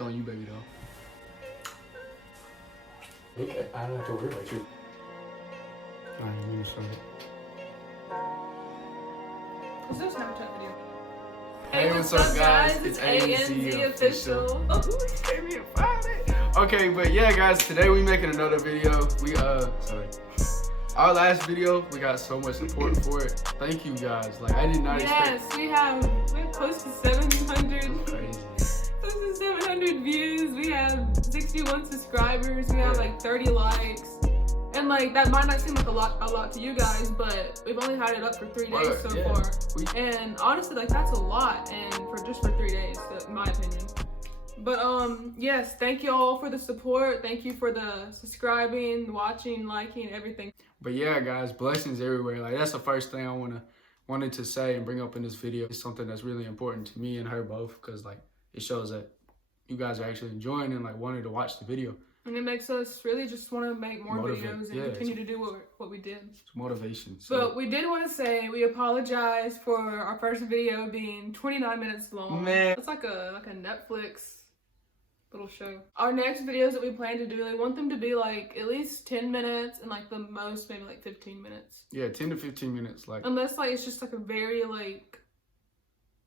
It's on you, baby doll. Okay, I don't have to worry about you. Alright, let me show it. What's this Snapchat video? Hey, what's up, guys? It's ANZ official. Okay, but yeah, guys, today we making another video. Our last video, we got so much support for it. Thank you, guys. Like, I did not expect. Yes, we have close to 700. Crazy. Close to 700 views. We have 61 subscribers. We have like 30 likes. And like that might not seem like a lot to you guys, but we've only had it up for 3 days so far. And honestly, like that's a lot, and for 3 days, in my opinion. But yes, thank you all for the support. Thank you for the subscribing, watching, liking, everything. But yeah, guys, blessings everywhere. Like that's the first thing I wanted to say and bring up in this video. It's something that's really important to me and her both, because like it shows that you guys are actually enjoying and like wanting to watch the video. And it makes us really just want to make more videos and continue to do what we did. It's motivation. So. But we did want to say we apologize for our first video being 29 minutes long. Man, it's like a Netflix little show. Our next videos that we plan to do, I want them to be like at least 10 minutes and like the most maybe like 15 minutes. Yeah, 10 to 15 minutes. Like unless like it's just like a very like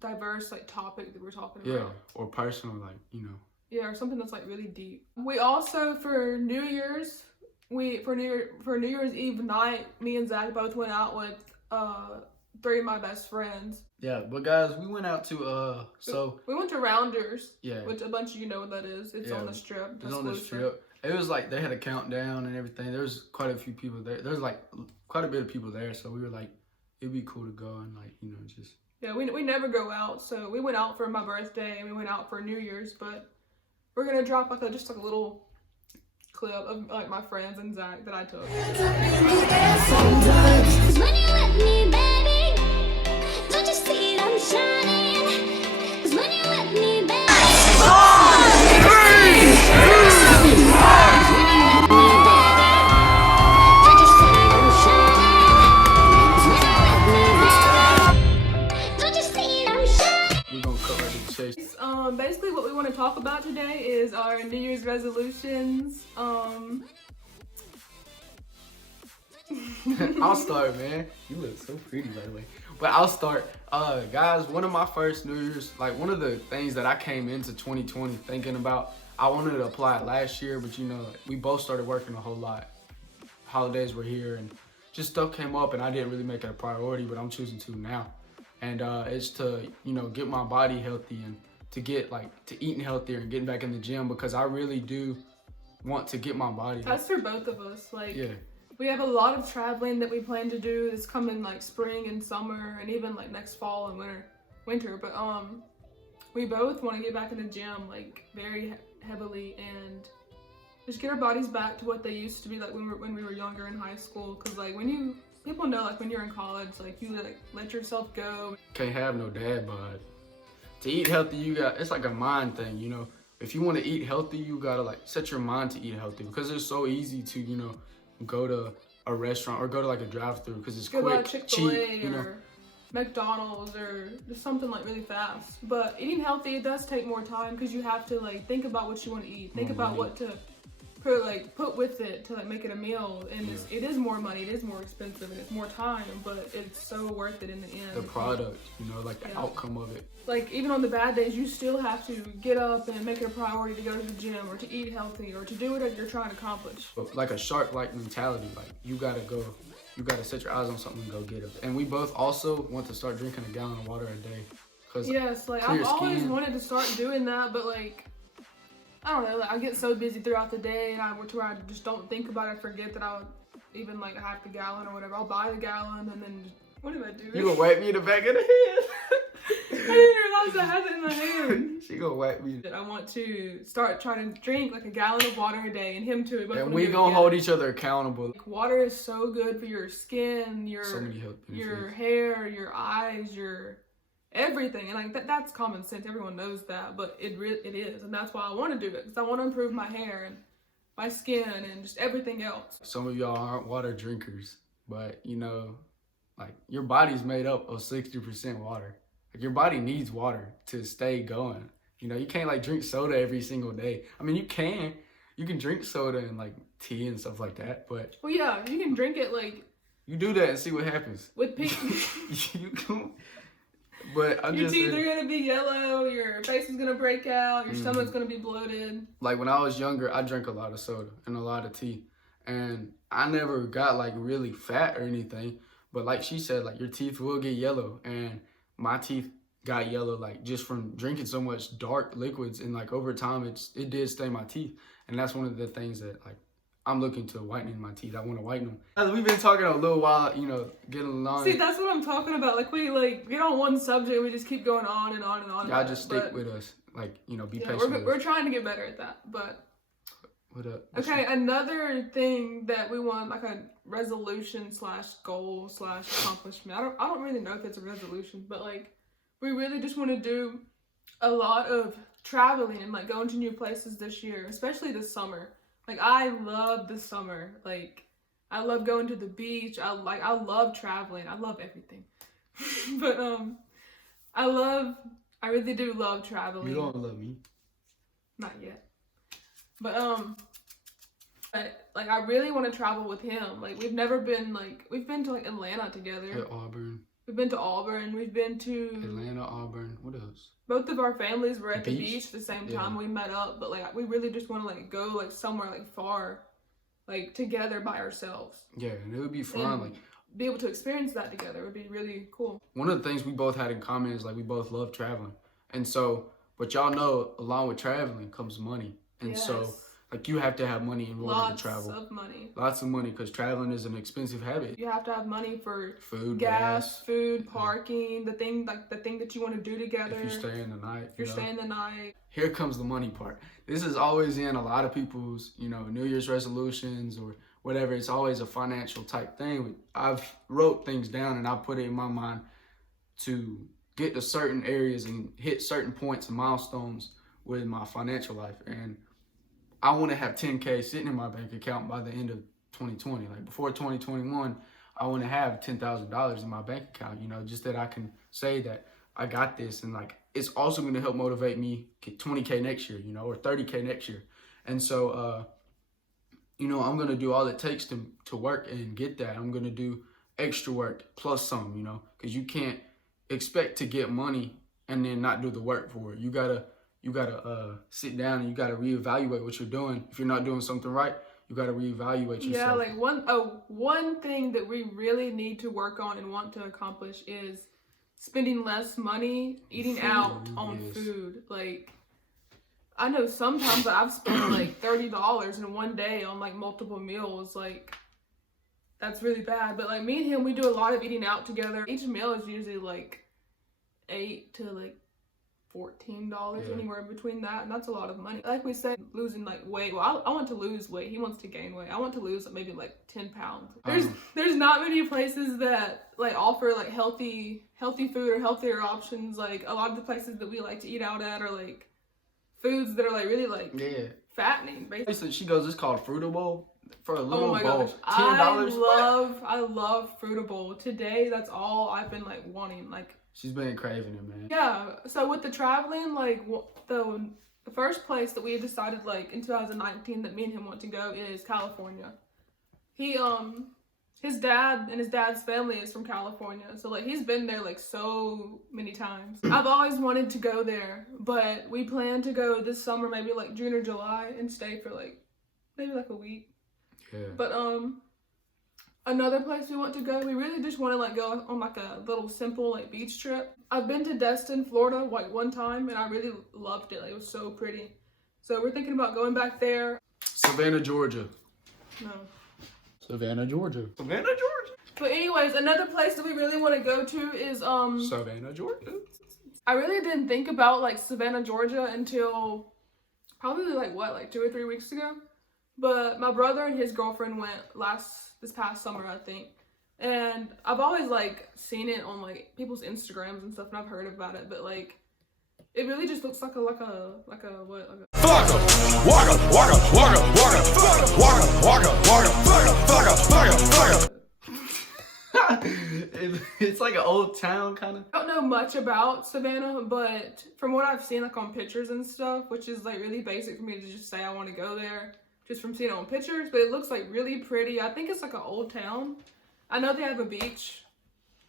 diverse like topic that we're talking about. Yeah, or personal, like, you know. Yeah, or something that's like really deep. We also for New Year's, for New Year's Eve night, me and Zach both went out with 3 of my best friends. Yeah, but guys, we went out to we went to Rounders. Yeah, which a bunch of you know what that is. It's on the strip. It's on the strip. It was like they had a countdown and everything. There was quite a few people there. There's like quite a bit of people there, so we were like, it'd be cool to go and like, you know, just. Yeah, we never go out, so we went out for my birthday and we went out for New Year's, but we're gonna drop like just a little clip of like my friends and Zach that I took. When you let me, baby, don't you see I'm shining? 'Cause when you let me, baby, basically what we want to talk about today is our New Year's resolutions. I'll start, man. You look so pretty, by the way. But I'll start. Guys, one of my first New Year's, like one of the things that I came into 2020 thinking about, I wanted to apply it last year, but you know, like, we both started working a whole lot. Holidays were here and just stuff came up and I didn't really make it a priority, but I'm choosing to now. And it's to, you know, get my body healthy and to get to eating healthier and getting back in the gym, because I really do want to get my body healthy. That's for both of us. Like, yeah. We have a lot of traveling that we plan to do this coming like spring and summer and even like next fall and winter. But we both want to get back in the gym like very heavily and just get our bodies back to what they used to be like when we were younger in high school. Cause like people know like when you're in college, like you like let yourself go. Can't have no dad bod. To eat healthy, it's like a mind thing, you know. If you want to eat healthy, you gotta like set your mind to eat healthy, because it's so easy to, you know, go to a restaurant or go to like a drive-through because it's quick, cheap, you know. McDonald's or just something like really fast. But eating healthy, it does take more time because you have to like think about what you want to eat, think about what to put with it to like make it a meal, and it is more money, it is more expensive, and it's more time, but it's so worth it in the end. The product, you know, like the outcome of it. Like even on the bad days, you still have to get up and make it a priority to go to the gym or to eat healthy or to do whatever you're trying to accomplish. But like a shark-like mentality, like you gotta set your eyes on something and go get it. And we both also want to start drinking a gallon of water a day. Yes, like I've always wanted to start doing that, but like, I don't know, like I get so busy throughout the day and I just don't think about it, forget that I'll even like half the gallon or whatever. I'll buy the gallon and then what am I doing? You gonna wipe me in the back of the head. I didn't realize I had it in my hand. She gonna wipe me. I want to start trying to drink like a gallon of water a day, and him too. And we gonna hold each other accountable. Like, water is so good for your skin, so many health benefits. Your hair, your eyes, your everything. And like that's common sense. Everyone knows that, but it is, and that's why I want to do it, because I want to improve my hair and my skin and just everything else. Some of y'all aren't water drinkers, but you know, like your body's made up of 60% water. Like your body needs water to stay going. You know, you can't like drink soda every single day. I mean, you can drink soda and like tea and stuff like that, but well, yeah, you can drink it like you do that and see what happens. with pink. You can, but I'm your just teeth saying, are gonna be yellow. Your face is gonna break out. Your stomach's gonna be bloated. like when I was younger, I drank a lot of soda and a lot of tea, and I never got like really fat or anything. But like she said, like your teeth will get yellow, and my teeth got yellow like just from drinking so much dark liquids, and like over time it did stain my teeth, and that's one of the things that like I'm looking to whitening my teeth. I want to whiten them. We've been talking a little while, you know, getting along. See, that's what I'm talking about. Like we like get on one subject, we just keep going on and on and on. Y'all just stick with us, like, you know, be patient. We're trying to get better at that, but. What up? Okay, another thing that we want, like a resolution / goal / accomplishment. I don't really know if it's a resolution, but like we really just want to do a lot of traveling and like going to new places this year, especially this summer. Like I love the summer. Like I love going to the beach. I love traveling. I love everything. But I really do love traveling. You don't love me. Not yet. But like I really want to travel with him. Like we've been to like Atlanta together. At Auburn. We've been to Auburn. We've been to Atlanta, Auburn. What else? Both of our families were at the beach at the same time. Yeah. We met up, but like we really just want to like go like somewhere like far, like together by ourselves. Yeah, and it would be fun. And like be able to experience that together would be really cool. One of the things we both had in common is like we both love traveling, and so but y'all know along with traveling comes money, and so like you have to have money in order to travel. Lots of money, because traveling is an expensive habit. You have to have money for food, gas, food, parking, the thing that you want to do together. If you're staying the night. If you're staying the night. Here comes the money part. This is always in a lot of people's, you know, New Year's resolutions or whatever. It's always a financial type thing. I've wrote things down and I put it in my mind to get to certain areas and hit certain points and milestones with my financial life. And I want to have 10K sitting in my bank account by the end of 2020. Like before 2021, I want to have $10,000 in my bank account, you know, just that I can say that I got this. And like, it's also going to help motivate me get 20K next year, you know, or 30K next year. And so, you know, I'm going to do all it takes to work and get that. I'm going to do extra work plus some, you know, because you can't expect to get money and then not do the work for it. You gotta sit down and you gotta reevaluate what you're doing. If you're not doing something right, you gotta reevaluate yourself. Yeah, like one thing that we really need to work on and want to accomplish is spending less money eating out on food. Like I know sometimes that I've spent like $30 in one day on like multiple meals. Like that's really bad. But like me and him, we do a lot of eating out together. Each meal is usually like $8 to like $14, anywhere in between that, and that's a lot of money. Like we said, losing like weight. Well, I want to lose weight. He wants to gain weight. I want to lose maybe like 10 pounds. There's not many places that like offer like healthy food or healthier options. Like a lot of the places that we like to eat out at are like foods that are like really like fattening. Basically, she goes, it's called Fruita Bowl for a little bowl. Gosh, $10. I love Fruita Bowl. Today, that's all I've been like wanting. Like. She's been craving it, man. Yeah, so with the traveling, like, the first place that we decided, like, in 2019 that me and him want to go is California. His dad and his dad's family is from California, so, like, he's been there, like, so many times. I've always wanted to go there, but we plan to go this summer, maybe, like, June or July, and stay for, like, maybe, like, a week. Yeah. But, another place we want to go, we really just want to like go on like a little simple like beach trip. I've been to Destin, Florida like one time and I really loved it. Like, it was so pretty. So we're thinking about going back there. Savannah, Georgia. No. Savannah, Georgia. Savannah, Georgia. But anyways, another place that we really want to go to is Savannah, Georgia. I really didn't think about like Savannah, Georgia until probably like 2 or 3 weeks ago. But my brother and his girlfriend went this past summer, I think. And I've always like seen it on like people's Instagrams and stuff, and I've heard about it, but like it really just looks like a It's like an old town kind of. I don't know much about Savannah, but from what I've seen like on pictures and stuff, which is like really basic for me to just say I want to go there just from seeing it on pictures, but it looks like really pretty. I think it's like an old town. I know they have a beach.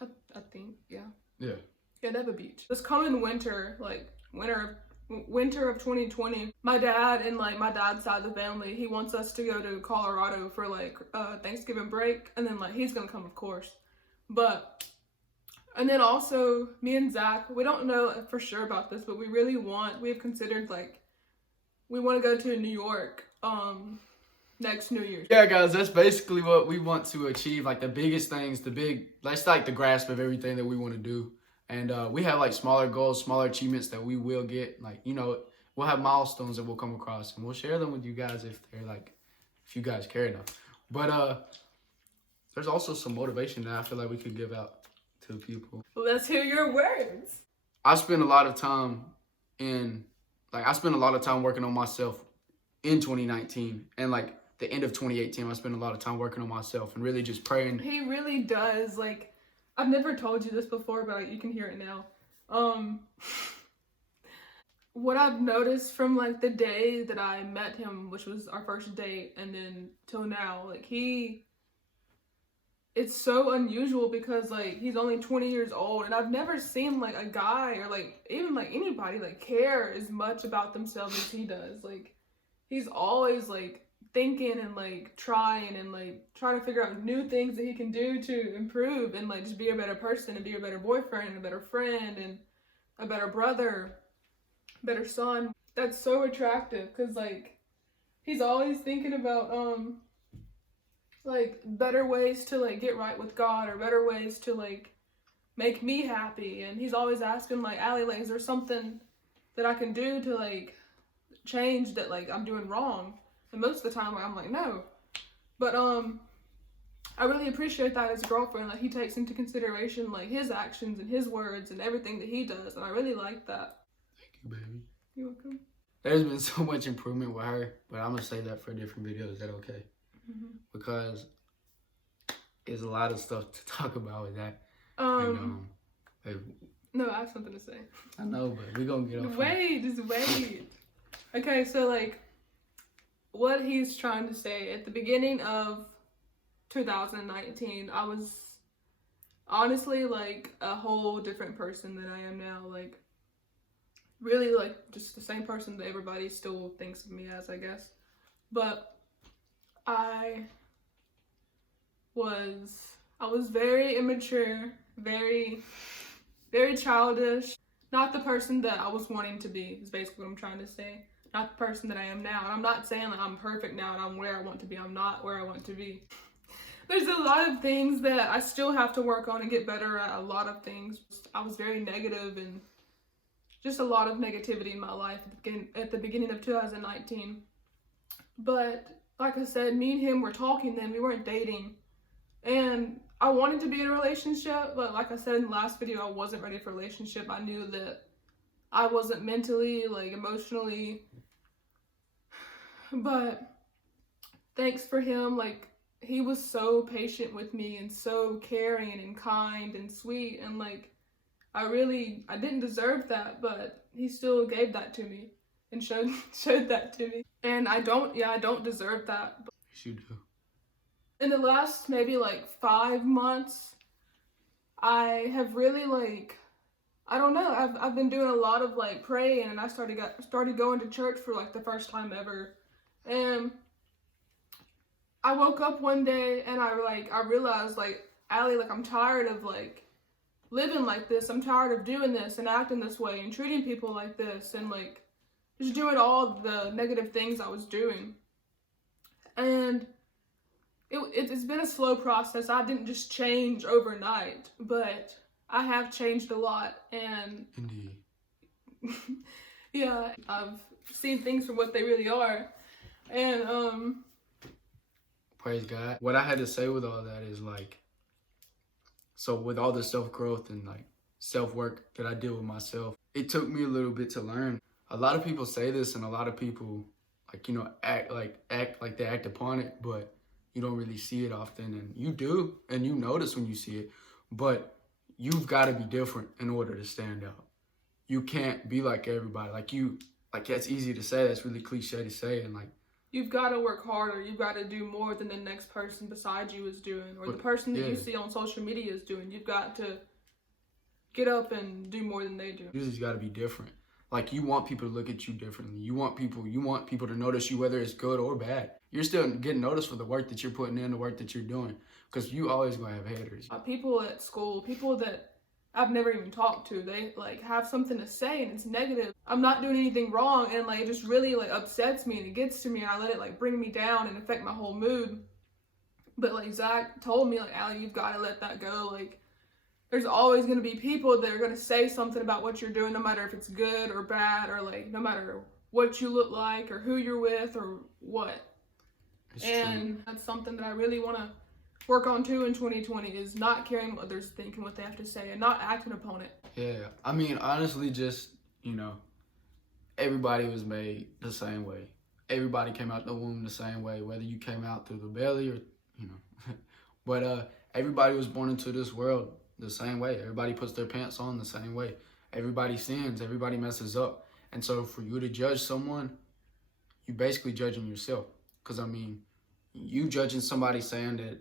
I think, yeah. Yeah. Yeah, they have a beach. This coming winter, like winter of 2020, my dad and like my dad's side of the family, he wants us to go to Colorado for like Thanksgiving break, and then like he's gonna come, of course. And then also me and Zach, we don't know for sure about this, but we have considered like we want to go to New York next New Year's. Yeah, guys, that's basically what we want to achieve. Like the biggest things, that's like the grasp of everything that we want to do. And we have like smaller goals, smaller achievements that we will get. Like, you know, we'll have milestones that we'll come across, and we'll share them with you guys if you guys care enough. But there's also some motivation that I feel like we could give out to people. Let's hear your words. I spent a lot of time working on myself in 2019, and like the end of 2018, I spent a lot of time working on myself and really just praying. He really does. Like, I've never told you this before, but you can hear it now. What I've noticed from like the day that I met him, which was our first date, and then till now, like it's so unusual because like he's only 20 years old, and I've never seen like a guy or like even like anybody like care as much about themselves as he does. Like he's always like thinking and like trying to figure out new things that he can do to improve and like just be a better person and be a better boyfriend, a better friend, and a better brother, better son. That's so attractive because like he's always thinking about like better ways to like get right with God, or better ways to like make me happy. And he's always asking like, Allie, like, is there something that I can do to like change that like I'm doing wrong? And most of the time I'm like, no. But I really appreciate that as a girlfriend, that he takes into consideration like his actions and his words and everything that he does, and I really like that. Thank you, baby. You're welcome. There's been so much improvement with her, but I'm gonna save that for a different video. Is that okay? Mm-hmm. Because there's a lot of stuff to talk about with that. No, I have something to say. I know, but we're gonna get off. Just wait. Okay, so like what he's trying to say, at the beginning of 2019, I was honestly like a whole different person than I am now. Like really like just the same person that everybody still thinks of me as, I guess. But I was very immature, very, very childish. Not the person that I was wanting to be, is basically what I'm trying to say. Not the person that I am now. And I'm not saying that I'm perfect now and I'm where I want to be. I'm not where I want to be. There's a lot of things that I still have to work on and get better at, a lot of things. I was very negative, and just a lot of negativity in my life at the beginning of 2019. But like I said, me and him were talking then, we weren't dating. And I wanted to be in a relationship, but like I said in the last video, I wasn't ready for a relationship. I knew that I wasn't mentally, like emotionally. But thanks for him, like he was so patient with me and so caring and kind and sweet, and like I didn't deserve that, but he still gave that to me and showed that to me. And I don't deserve that. But yes, you do. in the last maybe like 5 months, I have really like, I don't know, I've been doing a lot of like praying, and I started going to church for like the first time ever. And I woke up one day and I realized like, Allie, like I'm tired of like living like this. I'm tired of doing this and acting this way and treating people like this, and like just doing all the negative things I was doing. And it's been a slow process. I didn't just change overnight, but I have changed a lot. And Indeed. yeah, I've seen things for what they really are. And praise God. What I had to say with all that is like, so with all the self-growth and like self-work that I did with myself, it took me a little bit to learn. A lot of people say this, and a lot of people like, you know, act like they act upon it, but you don't really see it often, and you do, and you notice when you see it, but you've got to be different in order to stand out. You can't be like everybody. Like that's easy to say, that's really cliche to say, and like, you've got to work harder. You've got to do more than the next person beside you is doing, or the person that you see on social media is doing. You've got to get up and do more than they do. You just got to be different. Like, you want people to look at you differently. You want people to notice you, whether it's good or bad. You're still getting noticed for the work that you're putting in, the work that you're doing, because you always gonna have haters. People at school, people that I've never even talked to, they like have something to say and it's negative. I'm not doing anything wrong, and like it just really like upsets me and it gets to me, and I let it like bring me down and affect my whole mood. But like Zach told me, like, Allie, you've got to let that go. Like, there's always going to be people that are going to say something about what you're doing, no matter if it's good or bad, or like no matter what you look like or who you're with or what. And that's something that I really want to work on too in 2020, is not caring what others think and what they have to say and not acting upon it. Yeah, I mean, honestly, just, everybody was made the same way. Everybody came out the womb the same way, whether you came out through the belly or, but everybody was born into this world the same way. Everybody puts their pants on the same way. Everybody sins, everybody messes up. And so for you to judge someone, you're basically judging yourself. Because, I mean, you judging somebody saying that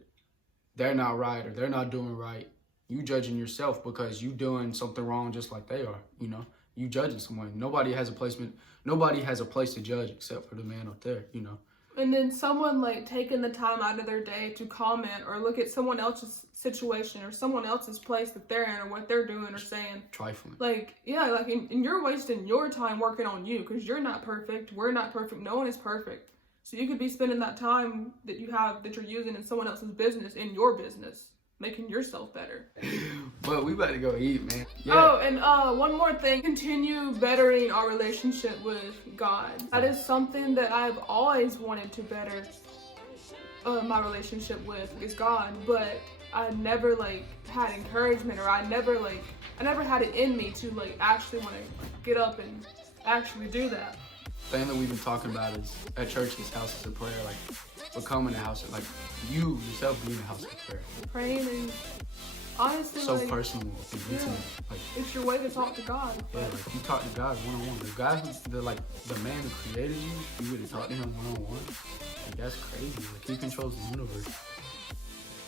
they're not right or they're not doing right, you judging yourself because you doing something wrong just like they are, You judging someone. Nobody has a place to judge except for the man up there, And then someone like taking the time out of their day to comment or look at someone else's situation or someone else's place that they're in or what they're doing or saying. Trifling. Like, yeah, like, and you're wasting your time working on you because you're not perfect. We're not perfect. No one is perfect. So you could be spending that time that you're using in someone else's business, in your business, making yourself better. But we about to go eat, man. Yeah. Oh, and one more thing. Continue bettering our relationship with God. That is something that I've always wanted to better my relationship with is God, but I never had encouragement, or I never had it in me to actually want to get up and actually do that. The thing that we've been talking about is at church, this houses of prayer, becoming a house of, you yourself being a house of prayer. Praying and honestly, so personal and intimate. It's your way to talk to God. Yeah, you talk to God one-on-one. The guy the man who created you get to talk to him one-on-one. That's crazy. He controls the universe.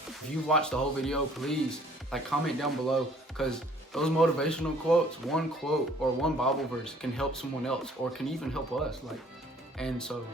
If you watched the whole video, please comment down below, because those motivational quotes, one quote or one Bible verse can help someone else or can even help us. And so.